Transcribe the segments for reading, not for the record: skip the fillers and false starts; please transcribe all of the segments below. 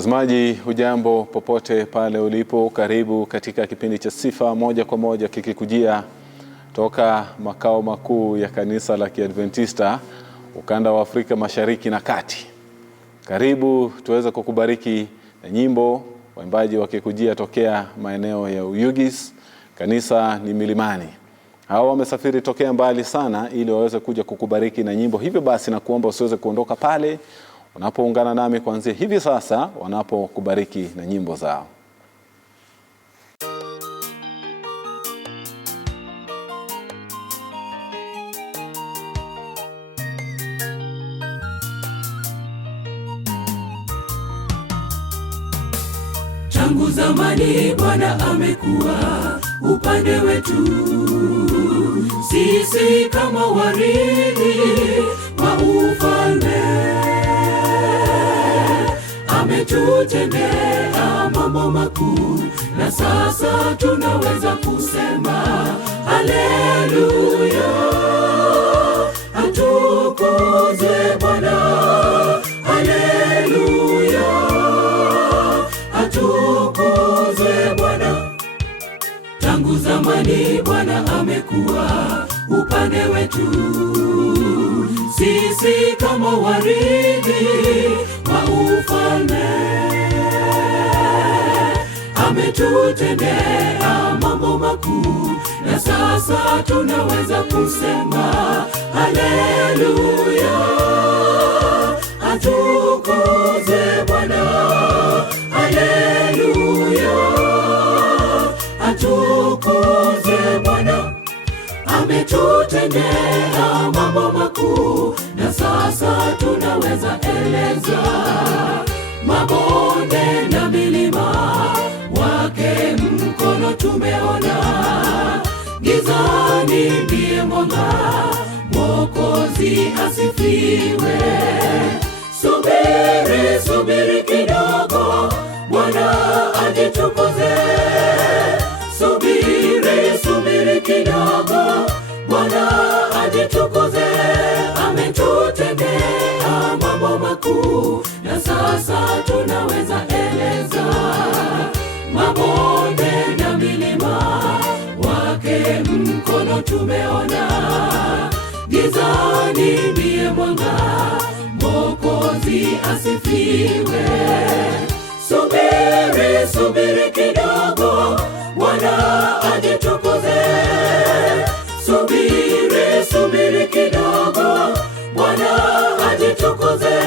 Mtazamaji, hujambo popote pale ulipo, karibu katika kipindi cha Sifa moja kwa moja kikikujia toka makao makuu ya kanisa la Kiadventista ukanda wa Afrika Mashariki na Kati. Karibu tuweze kukubariki na nyimbo, waimbaji wakikujia tokea maeneo ya Uyugis, kanisa ni Milimani. Hao wamesafiri tokea mbali sana ili waweze kuja kukubariki na nyimbo. Hivyo basi na kuomba usiweze kuondoka pale unapoungana nami kuanzia hivi sasa wanapokubariki na nyimbo zao. Tangu zamani Bwana amekuwa upande wetu, sisi kama warithi wa ufalme. Ametutendea mambo makuu, na sasa tunaweza kusema haleluya. Atukuzwe Bwana, haleluya. Atukuzwe Bwana. Tangu zamani Bwana amekuwa upande wetu, sisi kama warithi wa ufalme. Ametutendea mambo makuu, na sasa tunaweza kusema haleluya. Atukuzwe Bwana, haleluya. Atukuzwe Bwana. Ametutendea mambo makuu, na sasa tunaweza eleza mabonde na milima wake mkono tumeona. Gizani ndiye mwanga, Mwokozi asifiwe. Subiri, subiri kidogo, Bwana ajitukuze. Subiri, subiri kidogo, Bwana ajitukuze. Ametutendea mambo makuu, na sasa tunaweza eleza mabonde na milima wake mkono tumeona. Gizani ndiye mwanga, Mwokozi asifiwe. Subiri, subiri kidogo, Bwana ajitukuze. Subiri, subiri kidogo, Bwana ajitukuze.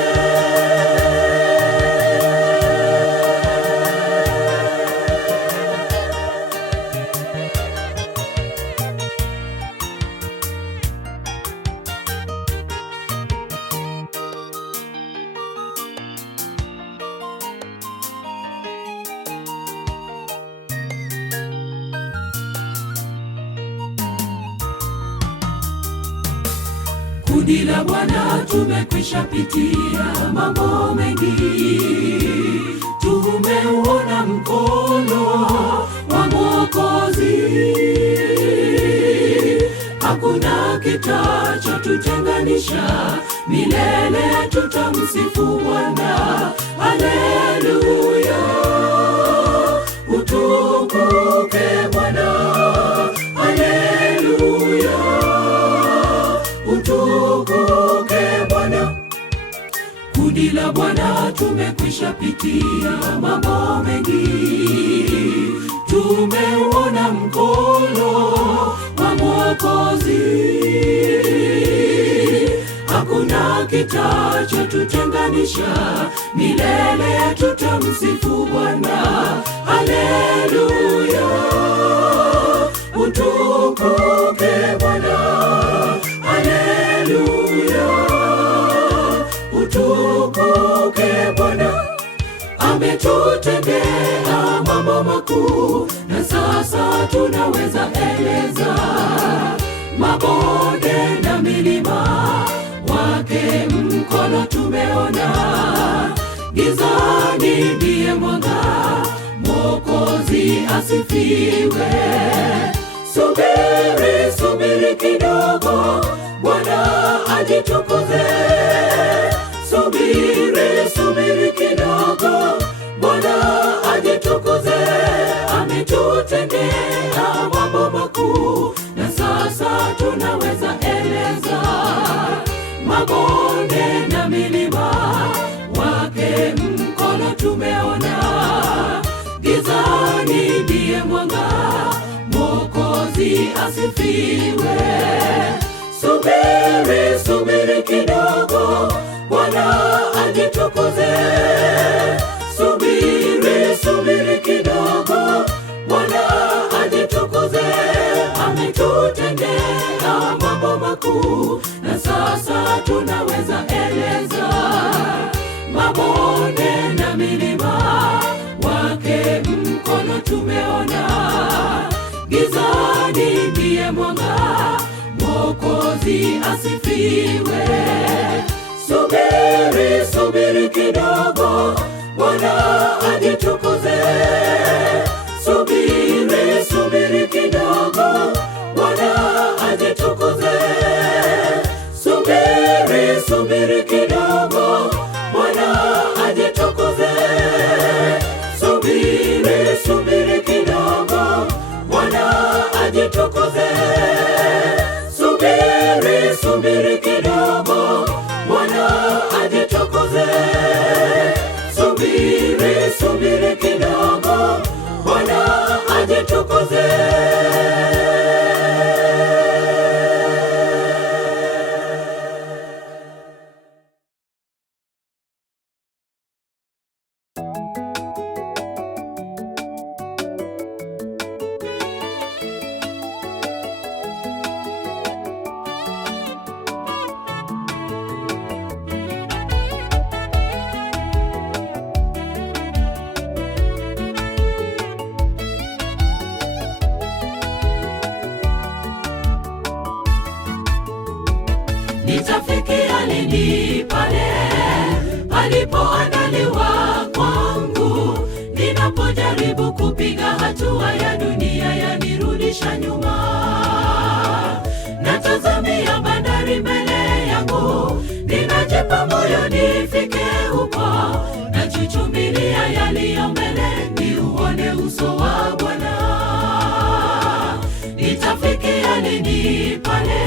Kundi la Bwana tumekwisha pitia mambo mengi, tumeuona mkono wa Mwokozi. Hakuna kitachotutenganisha, milele tutamsifu Bwana, haleluya. Utukuke Bwana, haleluya. Utukuke Bwana. Kundi la Bwana tumekwisha pitia mambo mengi, tumeuona mkono wa Mwokozi. Hakuna kitachotutenganisha, milele tutamsifu Bwana, haleluya. Utukuke Bwana, haleluya. Utukuke Bwana. Ametutendea mambo makuu, na sasa tunaweza eleza mabonde na milima wake mkono tumeona. Gizani ndiye mwanga, Mwokozi asifiwe. Subiri, subiri kidogo, Bwana ajitukuze. Subiri, subiri kidogo, ajitukuze. Ametutendea mambo makuu, na sasa tunaweza eleza. Mabonde na milima, wake mkono tumeona. Gizani ndiye mwanga, Mwokozi asifiwe. Subiri, subiri kidogo, Bwana ajitukuze. Subiri, subiri kidogo, Bwana ajitukuze. Ametutendea mambo makuu, na sasa tunaweza eleza. Mabonde na milima, wake mkono tumeona. Gizani ndiye mwanga, Mwokozi asifiwe. Subiri, subiri kidogo, Bwana ajitukuze. Subiri, subiri kidogo, Bwana ajitukuze. Subiri, subiri kidogo, Bwana ajitukuze. Subiri, subiri kidogo, Bwana ajitukuze. Subiri, subiri kidogo, Bwana ajitukuze. Subiri, subiri kidogo, Bwana ajitukuze. Nitafikia lini pale palipoandaliwa kwangu? Ninapojaribu kupiga hatua, ya dunia yanirudisha nyuma. Natazamia bandari mbele yangu, ninajipa moyo nifike huko. Nachuchumilia yaliyo mbele, niuone uso wa Bwana. Nitafikia lini pale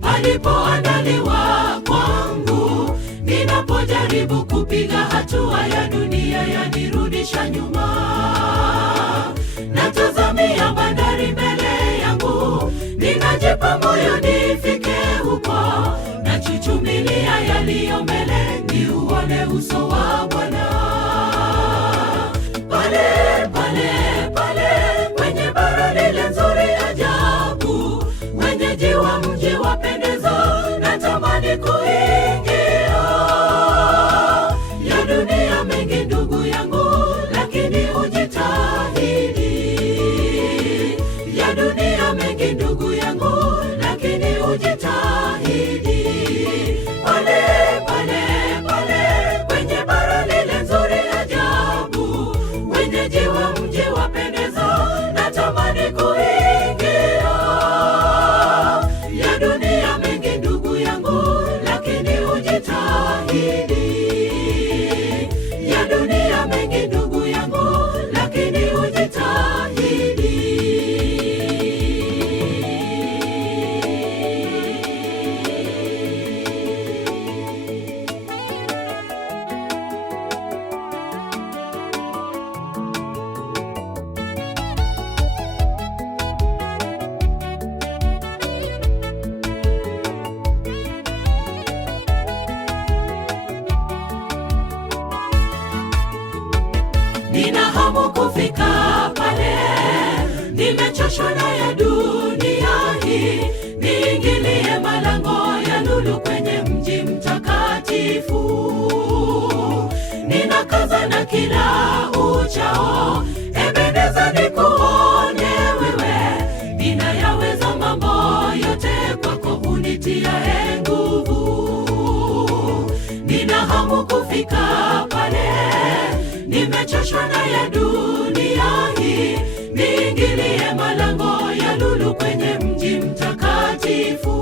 palipoandaliwa kwangu? Ninapojaribu kupiga hatua, ya dunia yanirudisha nyuma. Natazamia bandari mbele yangu, ninajipa moyo nifike huko. Nachuchumilia yaliyo mbele, niuone uso wa Bwana. Pale pale pale kwenye bara lile nzuri ajabu, wenyeji wa mji wapendeza, natamani kuingia. Ya dunia mengi ndugu yangu, lakini ujitahidi. Ya dunia mengi ndugu yangu, lakini ujitahidi. Pale pale pale kwenye bara lile nzuri ajabu, wenyeji wa mji wapendeza, natamani kuingia. Ya dunia mengi ndugu yangu, lakini ujitahidi. Ya dunia mengi ndugu yangu, lakini ujitahidi. Nina hamu kufika pale, nimechoshwa na ya dunia hii. Niingilie malango ya lulu kwenye mji mtakatifu. Ninakaza na kila uchao, Ebeneza nikuone wewe. Ninayaweza mambo yote kwako unitiaye nguvu. Nina hamu kufika pale, nimechoshwa na ya dunia hii. Niingilie malango ya lulu kwenye mji mtakatifu.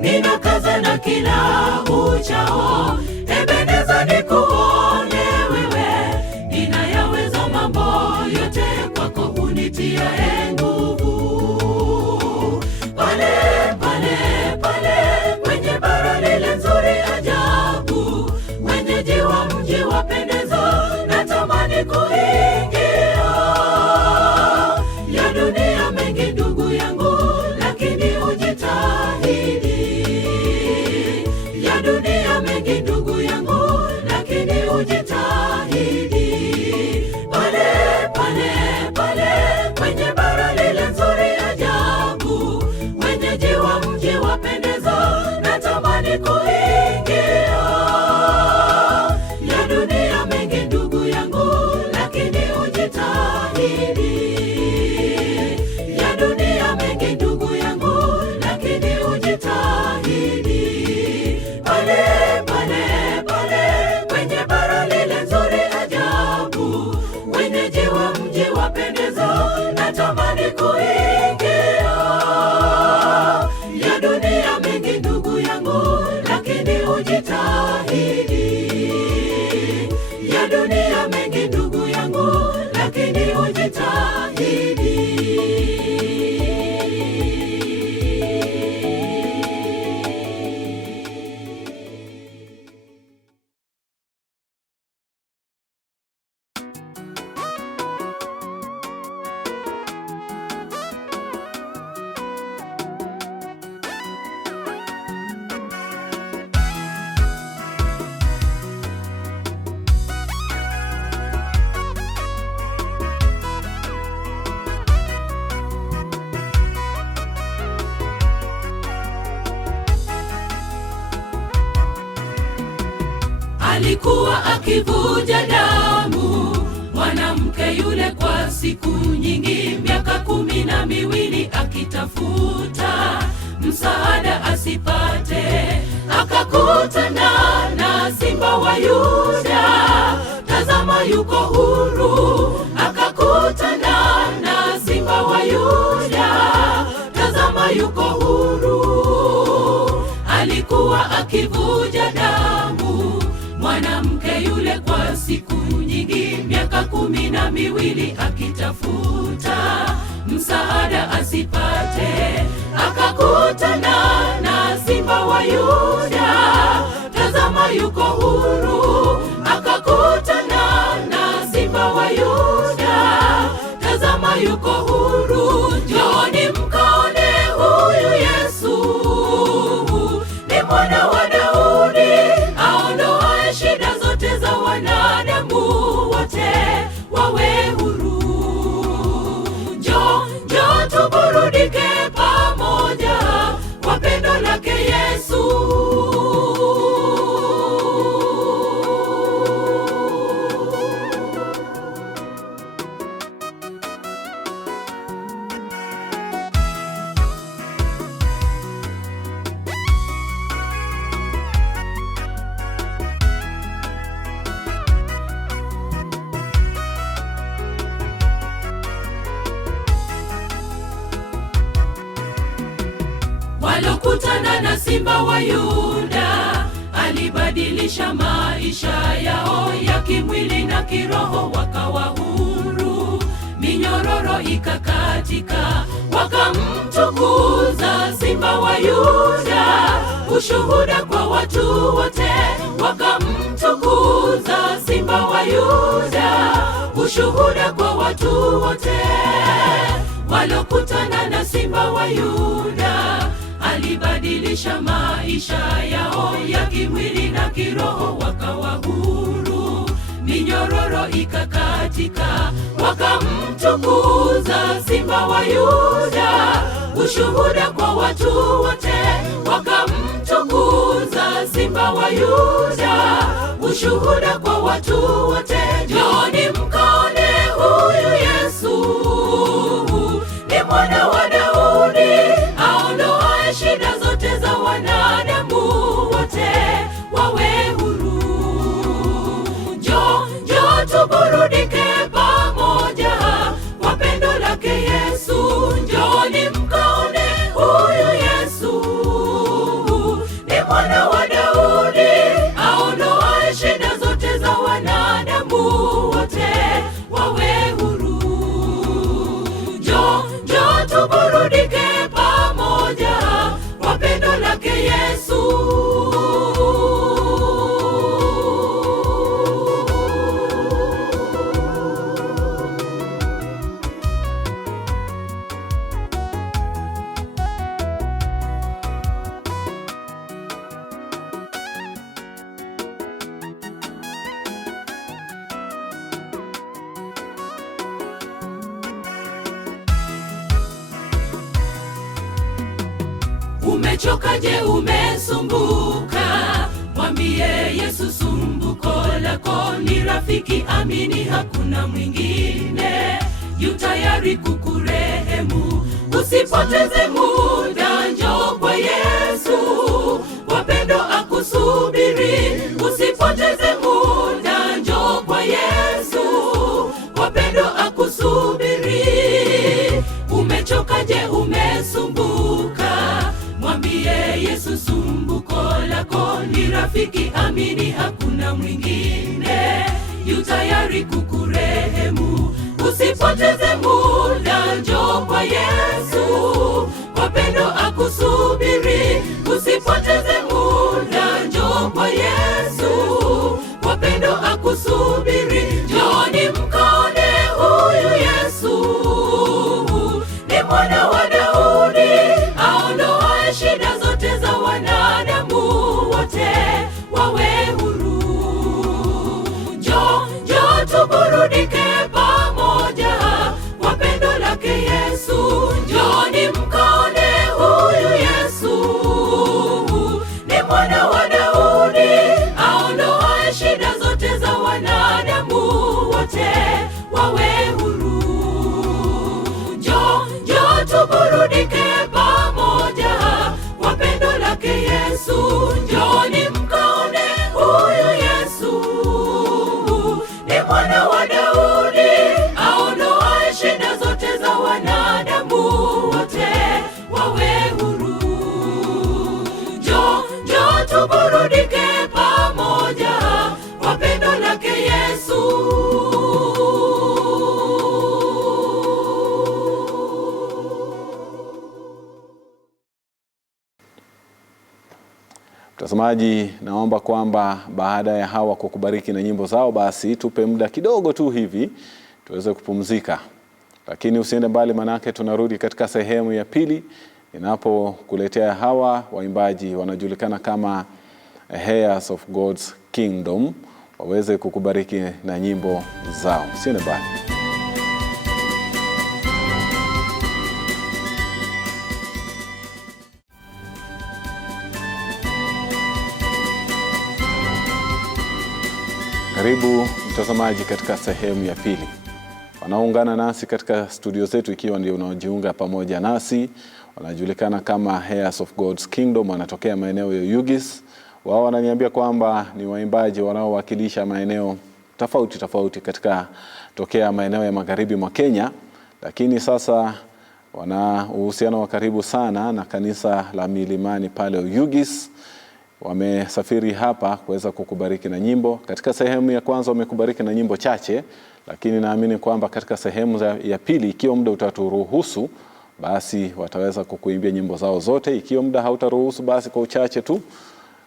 Ninakaza na kila uchao, Ebeneza nikuone wewe. wapendeza, natamani kuingia. Ya dunia mengi ndugu yangu, lakini ujitahidi. Ya dunia mengi ndugu yangu, lakini ujitahidi. Alikuwa akivuja damu mwanamke yule kwa siku nyingi, miaka 12 akitafuta msaada asipate. Akakutana na simba wa Yuda, tazama yuko huru. Akakutana na simba wa Yuda, tazama yuko huru. Alikuwa akivuja damu mwanamke yule kwa siku nyingi, miaka 12 akitafuta msaada asipate. Akakutana na simba wa Yuda, tazama yuko huru. Akakutana na simba wa Yuda, tazama yuko huru. Njooni mkaone huyu Yesu, ni mwana wa Daudi, aondoaye shida zote za wanadamu wote wawe huru. Njoo tuburudike pamoja kwa pendo lake Yesu. Walokutana na simba wa Yuda, alibadilisha maisha yao ya kimwili na kiroho, wakawa huru. Minyororo ikakatika, wakamtukuza simba wa Yuda. Ushuhuda kwa watu wote, wakamtukuza simba wa Yuda. Ushuhuda kwa watu wote. Walokutana na simba wa Yuda, alibadilisha maisha yao ya kimwili na kiroho, wakawa huru. Minyororo ikakatika, wakamtukuza simba wa Yuda. Ushuhuda kwa watu wote, wakamtukuza simba wa Yuda. Ushuhuda kwa watu wote. Njooni mkaone huyu Yesu, ni mwana wa Daudi, aondoaye shida zote za wanadamu wote wawe huru. Njoo tuburudike pamoja kwa pendo lake Yesu. Njooni mkaone huyu Yesu, ni mwana wa Daudi, aondoaye shida zote za wanadamu wote wawe huru. Njoo tuburudike pamoja kwa pendo lake Yesu. Umechoka je, umesumbuka? Mwambie Yesu sumbuko lako ni rafiki, amini hakuna mwingine. Yu tayari kukurehemu, usipoteze muda, njoo kwa Yesu. Kwa pendo akusubiri, usipoteze muda, njoo kwa Yesu. Kwa pendo akusubiri. Mwambie Yesu sumbuko lako ni rafiki, amini hakuna mwingine, yu tayari kukurehemu. Usipoteze muda, njoo kwa Yesu, kwa pendo akusubiri. Usipoteze muda, njoo kwa Yesu, kwa pendo akusubiri. Njooni mkaone huyu Yesu, ni mwana wa Daudi, aondoaye shida zote za wanadamu, wote wawe huru. Njoo tuburudike pamoja kwa pendo lake Yesu. Njooni mkaone huyu Yesu, ni mwana wa Daudi, aondoaye shida zote za wanadamu, wote wawe huru. Njoo tuburudike pamoja kwa pendo lake Yesu. Njooni mkaone huyu Yesu, ni mwana wa Daudi, aondoaye shida zote za wanadamu, wote wawe huru. Njoo tuburudike pamoja kwa pendo lake Yesu. Mtazamaji, naomba kwamba baada ya hawa kukubariki na nyimbo zao, basi tupe muda kidogo tu hivi tuweze kupumzika. Lakini usiende mbali, manake tunarudi katika sehemu ya pili ninapokuletea hawa waimbaji wanajulikana kama Heirs of God's Kingdom waweze kukubariki na nyimbo zao. Usiende mbali. Karibu mtazamaji katika sehemu ya pili. Wanaungana nasi katika studio zetu, ikiwa ndio unaojiunga pamoja nasi, wanajulikana kama Heirs of God's Kingdom, wanatokea maeneo ya Yugis. Wao wananiambia kwamba ni waimbaji wanaowakilisha maeneo tofauti katika tokea maeneo ya magharibi mwa Kenya, lakini sasa wana uhusiano wa karibu sana na kanisa la Milimani pale Yugis. Wamesafiri hapa kuweza kukubariki na nyimbo. Katika sehemu ya kwanza wamekubariki na nyimbo chache, lakini naamini kwamba katika sehemu ya pili, ikiwa muda utaturuhusu, basi wataweza kukuimbia nyimbo zao zote. Ikiwa muda hautaruhusu, basi kwa uchache tu,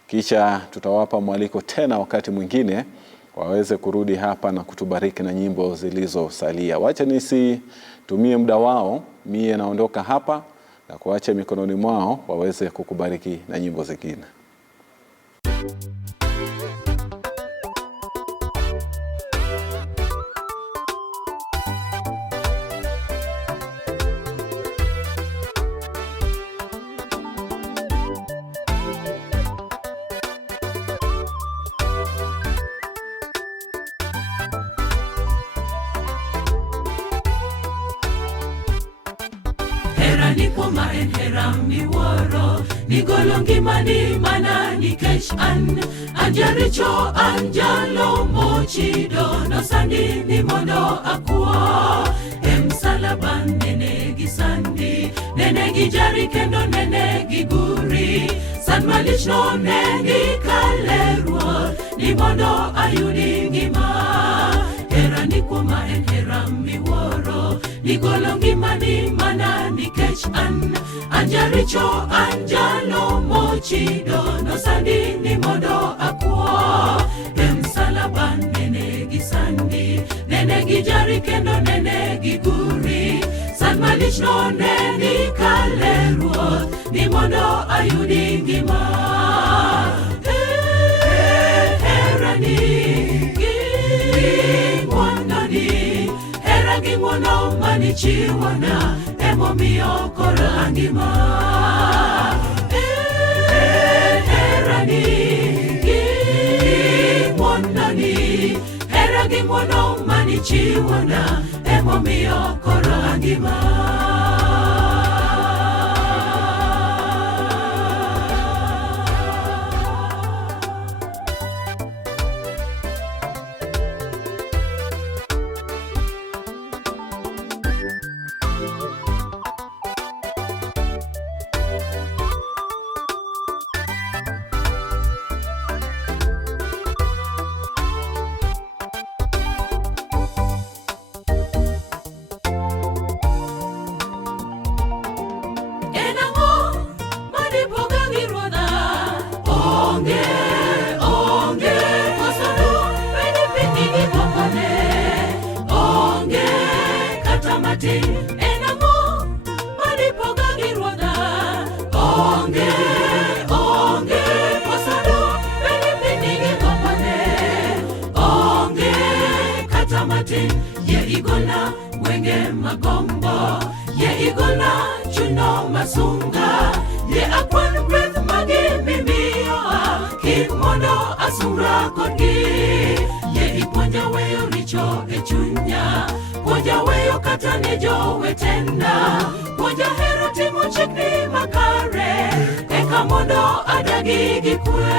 kisha tutawapa mwaliko tena wakati mwingine waweze kurudi hapa na kutubariki na nyimbo zilizosalia. Wacha nisitumie muda wao, mie naondoka hapa na kuacha mikononi mwao waweze kukubariki na nyimbo zingine. Hera ni poma en hera miworo, ni golongi mani mana ni kech anjaricho anjalo mochido, no sandi ni mondo akwa. Emsalaban nene gisandi, nene gijari kendo nene giguri, san malich no nene kalerwa, ni mondo ayudi ngima. Hera ni poma en hera miworo, ni golongi mani mana ni kech anjaricho anjalo mochido, no sandi ni mondo akwa. Emsalaban nene gisandi, nene gijari kendo nene giguri, san malich no nene kalerwa, ni mondo ayudi ngima. Herani gingwanani, heragi ngwono manichiwana, emomiyo koro angima. Herani gingwanani, heragi ngwono manichiwana, emomiyo koro angima. katamati enamo manipogagirwada onge pasado benipinigi gopane onge katamati ye igona wenge magombo ye igona chuno masunga ye akwan breath magi mimioa kik mondo asura kodgi ye ipuonja weyo richo e chunya puonja weyo kata ne jowetena puonja hero timo chikni makare eka mondo adagi gi kwe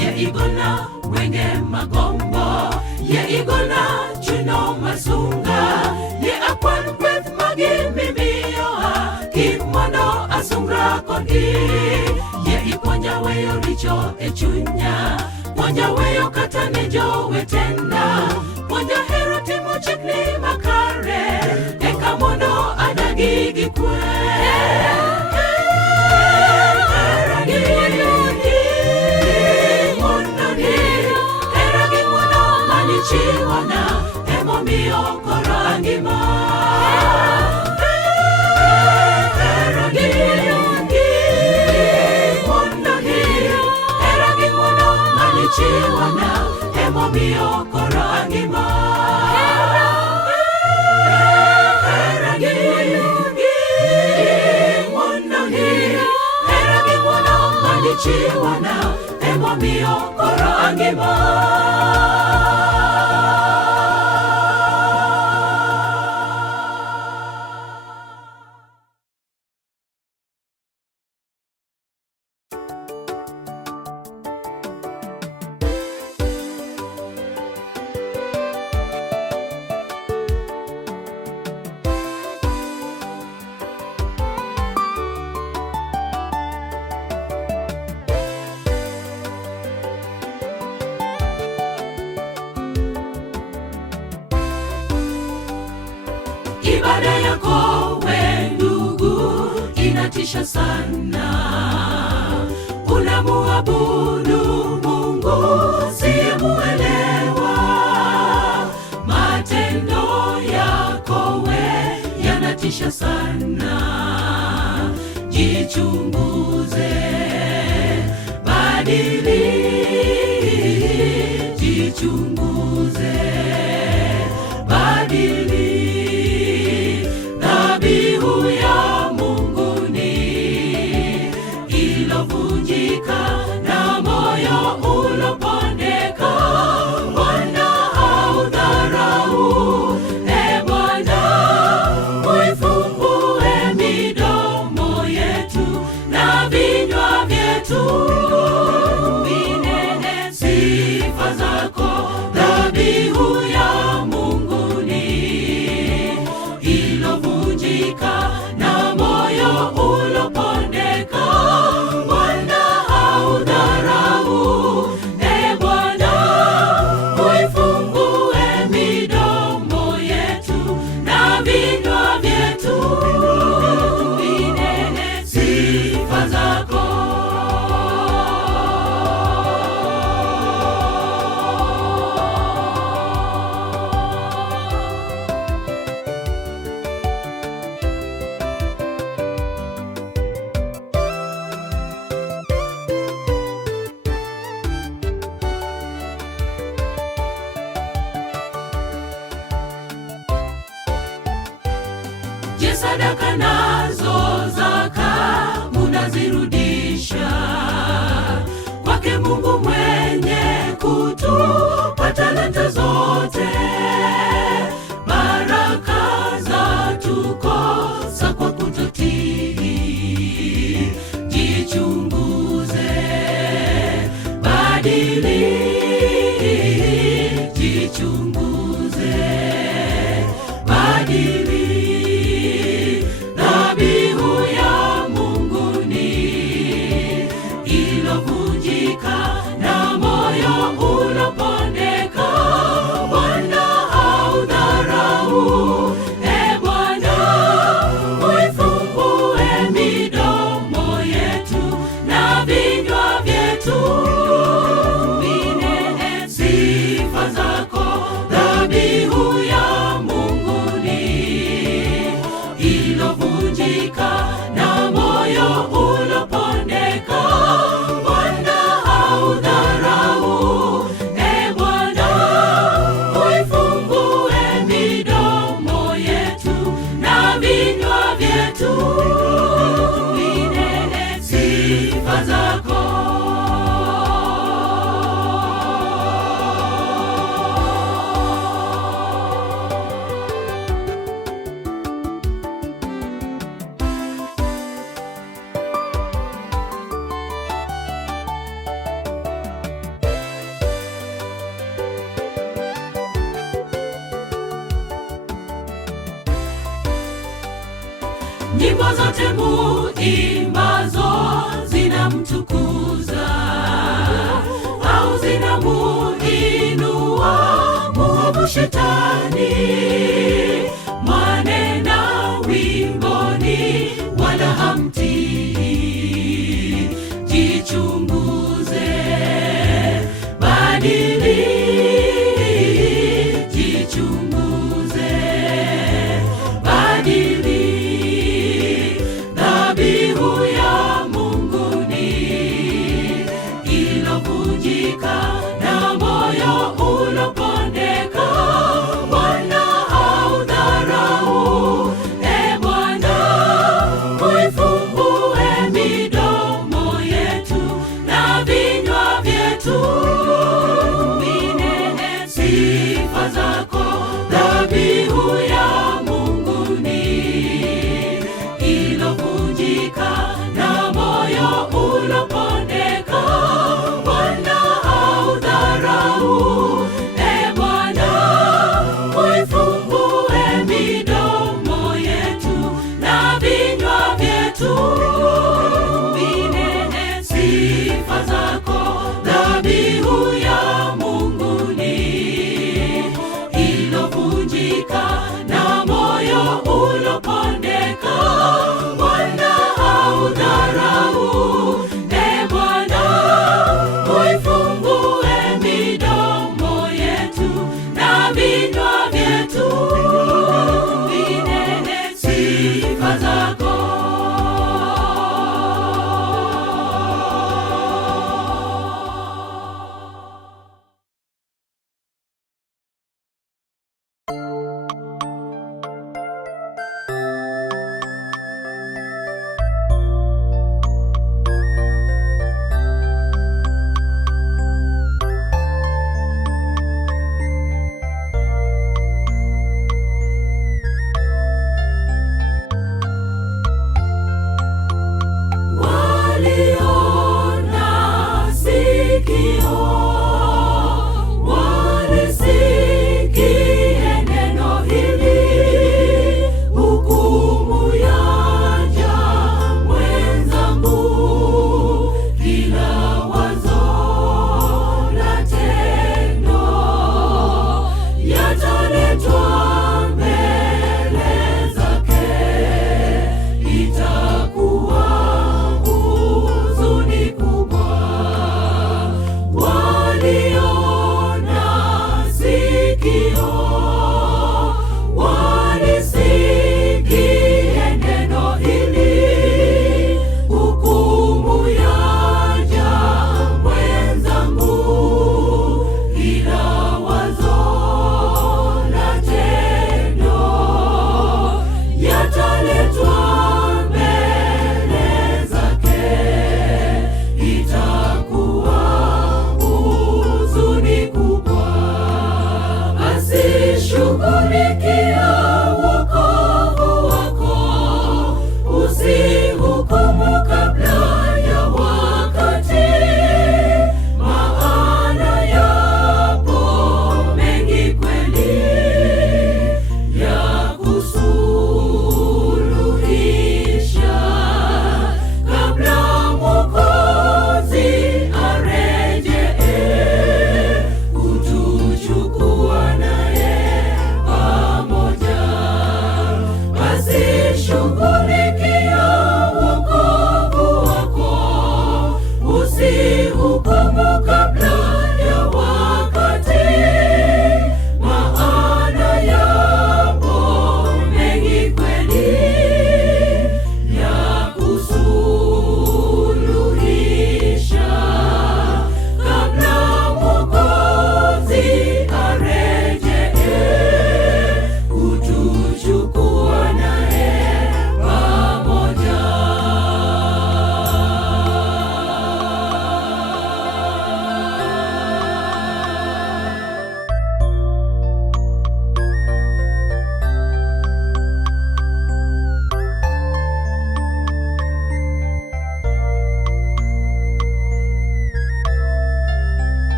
ye igona wenge magombo ye igona chuno masunga ye akwan breath magi mimioa kik mondo asungra kodgi ye ipuonja weyo richo e chunya puonja weyo kata ne jowetena puonja hero timo chikni makare eka mondo adagi gi kwe chiwana emomiyo koro angima chiwana emomiyo koro angima chiwana emomiyo koro angima Ibada yako we ndugu inatisha sana. Unamuabudu Mungu siyemuelewa. Matendo yako we yanatisha sana. Jichunguze, badili, jichunguze, badili. Na moyo ulopondeka Bwana haudharau. Bwana uifungue midomo yetu na vinywa vyetu vinene sifa zako. Dhabihu ya Mungu ni ilovunjika na moyo ulopondeka sadaka nazo zaka munazirudisha kwake Mungu mwenye kutupa talanta zote. Baraka za tukosa kwa kutotii. Jichunguze, badili, jichunguze, badili. Na moyo ulopondeka Bwana haudharau. Bwana uifungue midomo yetu na vinywa vyetu vinene sifa zako. Dhabihu ya Mungu ni Nyimbo zote muimbazo zinamtukuza au zinamuinua mwovu Shetani. Mwanena wimboni wala hamtii. Jichunguze, badili, jichunguze, badili. Dhabihu ya Mungu ni ilovunjika na moyo ulopondeka. Bwana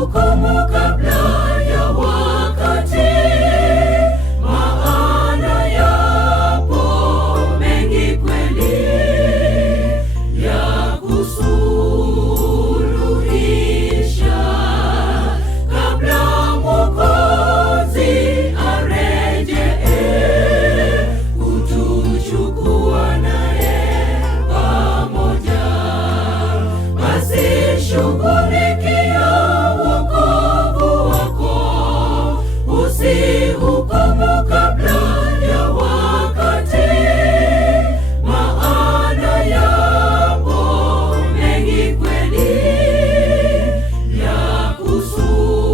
hukumu kabla ya wakati, maana yapo mengi kweli ya kusuluhisha kabla Mwokozi arejee kutuchukua naye pamoja. Basi shughulikia wokovu wako, usihukumu kabla ya wakati, maana yapo mengi kweli ya kusuluhisha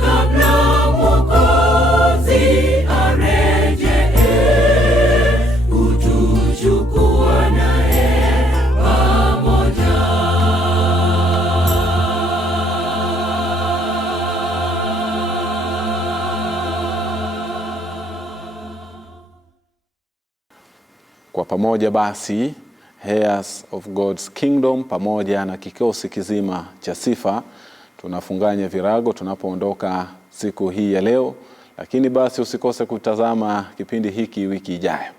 kabla Mwokozi arejee kutuchukua naye pamoja. Kwa pamoja basi, Heirs of God's Kingdom pamoja na kikosi kizima cha Sifa tunafunganya virago tunapoondoka siku hii ya leo, lakini basi usikose kutazama kipindi hiki wiki ijayo,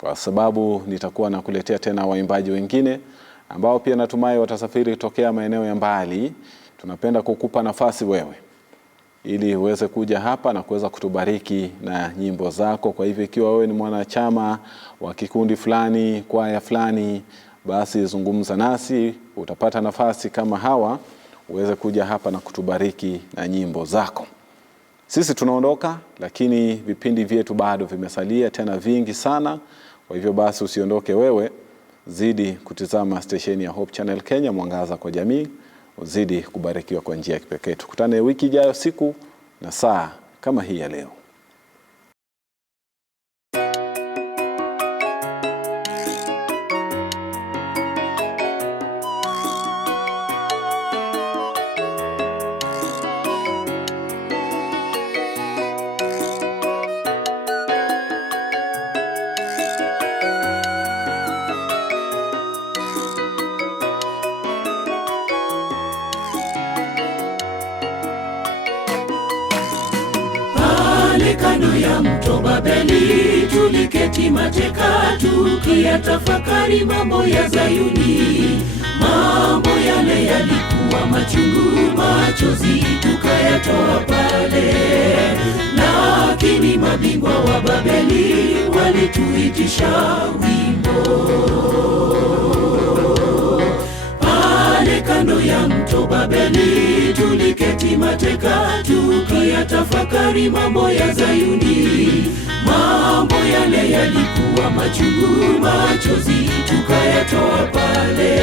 kwa sababu nitakuwa nakuletea tena waimbaji wengine ambao pia natumai watasafiri kutokea maeneo ya mbali. Tunapenda kukupa nafasi wewe ili uweze kuja hapa na kuweza kutubariki na nyimbo zako. Kwa hivyo ikiwa wewe ni mwanachama wa kikundi fulani, kwaya fulani, basi zungumza nasi, utapata nafasi kama hawa uweze kuja hapa na kutubariki na nyimbo zako. Sisi tunaondoka, lakini vipindi vyetu bado vimesalia tena vingi sana. Kwa hivyo basi usiondoke wewe, zidi kutizama stesheni ya Hope Channel Kenya, mwangaza kwa jamii, uzidi kubarikiwa kwa njia ya kipekee. Tukutane wiki ijayo siku na saa kama hii ya leo. Kando ya mto Babeli tuliketi mateka, tukiyatafakari mambo ya Zayuni. Mambo yale yalikuwa machungu, machozi tukayatoa pale, lakini mabingwa wa Babeli walituitisha wimbo. Kando ya mto Babeli tuliketi mateka, tukiyatafakari mambo ya Zayuni. Mambo yale yalikuwa machungu, machozi tukayatoa pale,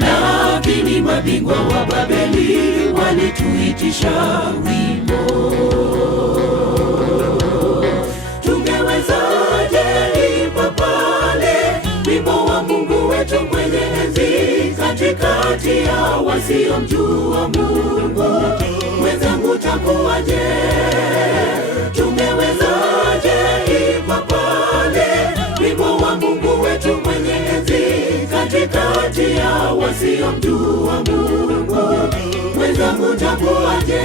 lakini mabingwa wa Babeli walituitisha wimbo. Tungewezaje imba pale wimbo wa Mungu wetu mwenye enzi katikati ya wasiomjua Mungu? Mwenzangu takuwaje? Tungewezaje imba pale wimbo wa Mungu wetu mwenye enzi katikati ya wasiomjua Mungu? Mwenzangu takuwaje?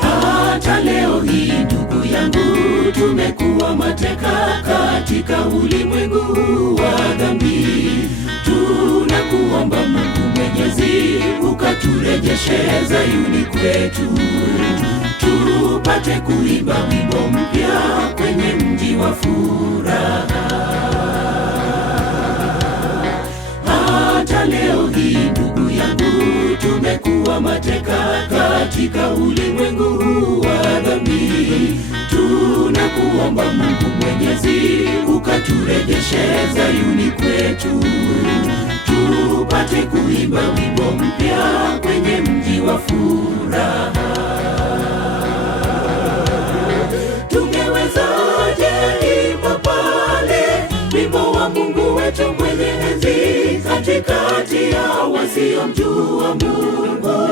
Hata leo hii ndugu yangu, tumekuwa mateka katika ulimwengu wa dhambi. Tunakuomba Mungu Mwenyezi, ukaturejeshe Zayuni kwetu, tupate kuimba wimbo mpya kwenye mji wa furaha. Hata leo hii ndugu yangu, tumekuwa mateka katika ulimwengu wa dhambi. Tunakuomba Mungu Mwenyezi, ukaturejeshe Zayuni kwetu, tupate kuimba wimbo mpya kwenye mji furaha. Tungewezaje imba pale wimbo wa Mungu wetu mwenye enzi katikati ya wasiomjua Mungu?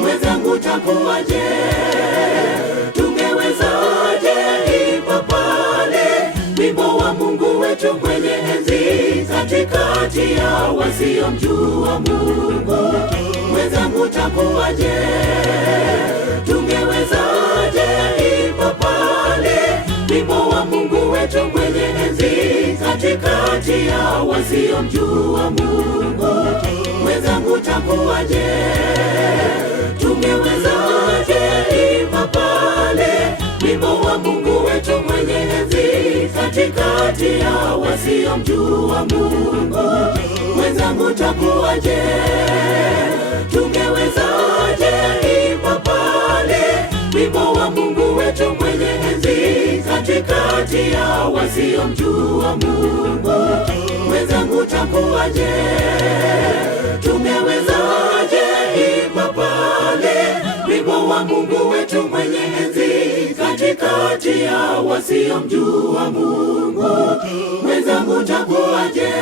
Mwenzangu, takuwaje? Tungewezaje imba pale wimbo wa Mungu wetu mwenye enzi katikati ya wasiomjua Mungu? Mwenzangu, takuwaje? Tungewezaje imba pale wimbo wa Mungu wetu mwenye enzi katikati ya wasiomjua Mungu? Mwenzangu, takuwaje? Tungewezaje imba pale wimbo wa Mungu wetu mwenye enzi katikati ya wasiomjua Mungu? Mwenzangu, takuwaje? Tungewezaje imba pale wimbo wa Mungu wetu mwenye enzi katikati ya wasiomjua Mungu? Mwenzangu, takuwaje? Tungewezaje imba pale wimbo wa Mungu wetu mwenye enzi katikati ya wasiomjua Mungu? Mwenzangu, takuwaje?